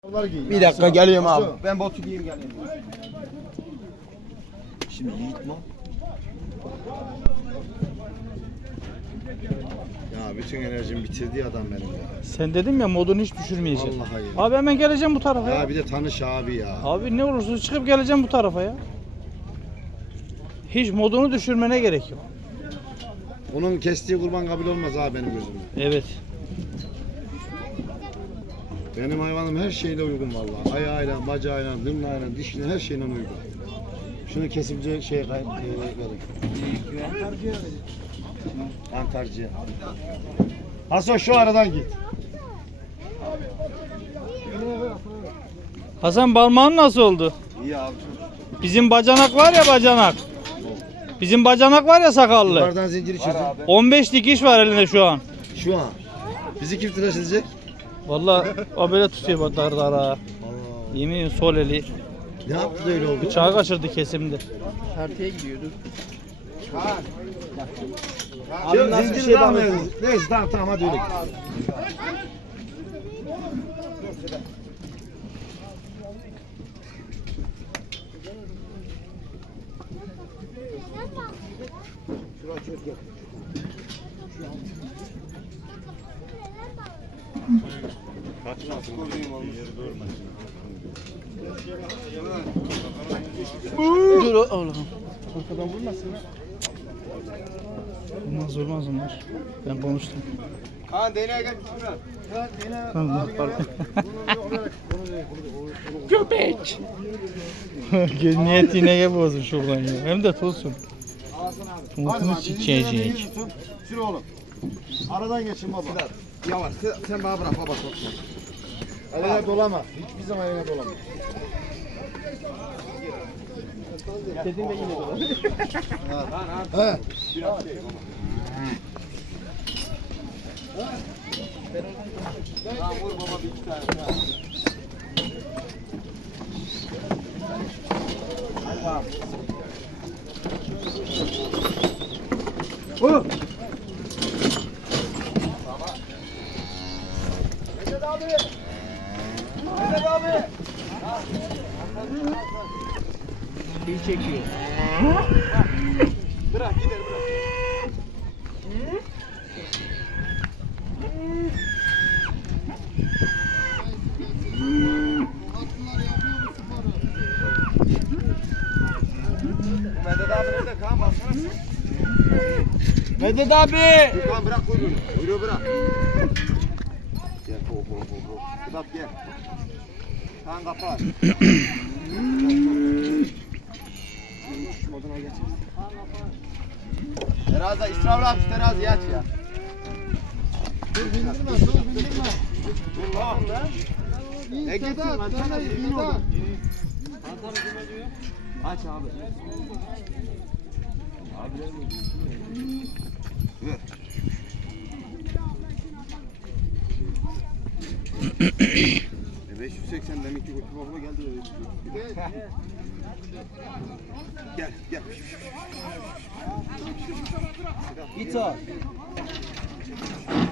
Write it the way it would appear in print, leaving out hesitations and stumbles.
Bir dakika geliyorum abi. Ben botu giyeyim geliyorum. Şimdi Yiğit mi? Ya bütün enerjimi bitirdi adam benim ya. Sen dedim ya modunu hiç düşürmeyeceğim. Vallahi ya. Abi hemen geleceğim bu tarafa ya. Ya bir de tanış abi ya. Abi ne olursa çıkıp geleceğim bu tarafa ya. Hiç modunu düşürmene gerek yok. Onun kestiği kurban kabul olmaz abi benim gözümde. Evet. Benim hayvanım her şeyle uygun vallahi. Ayağıyla, bacağıyla, dırnağıyla, dişine her şeyle uygun. Şunu kesimce verin. Antarcıya. Hasan şu aradan git. Hasan balmağın nasıl oldu? İyi abi. Bizim bacanak var ya bacanak. Bizim bacanak var ya sakallı. Yukarıdan zinciri çözün. 15 dikiş var elinde şu an. Şu an. Bizi kim tıraş edecek? Vallahi o böyle tutuyor bak dara. Yemin ediyorum sol eli. Ne yaptı da öyle oldu? Bıçağı kaçırdı kesimde. Partiye gidiyorduk. Ya, zinciri daha mı? Neyse tamam hadi öyle. Dur oğlum. Arkadan vurmasın. Olmaz onlar. Ben konuştum. Ha deneye gel. Tamam pardon. Köpek. Niyet yine bozmuş şuradan ya. Hem de tosun. Tosun çiçeği. Sür oğlum. Aradan geçin baba. Yavaş sen bana bırak baba. Eline dolama. Hiçbir zaman eline dolama. Kedin de yine dolar. He. Vur baba bir iki tane. Hadi bakalım. Vur. Mehmet abi. Mehmet abi. İyi çekiyor. Bırak gider bırak. Medet abi nerede? Kaan baksana. Medet abi. Kaan bırak kuyruğunu. Kuyruğu bırak. Gel ho. Sedat gel. Kaan kapat. Moduna geçeriz. Terazi İsrail abi terazi aç ya. Dur lan. Ne gitsin lan? Aç abi. Ver. E 580 demek ki götür babama geldi. Gel. Git o.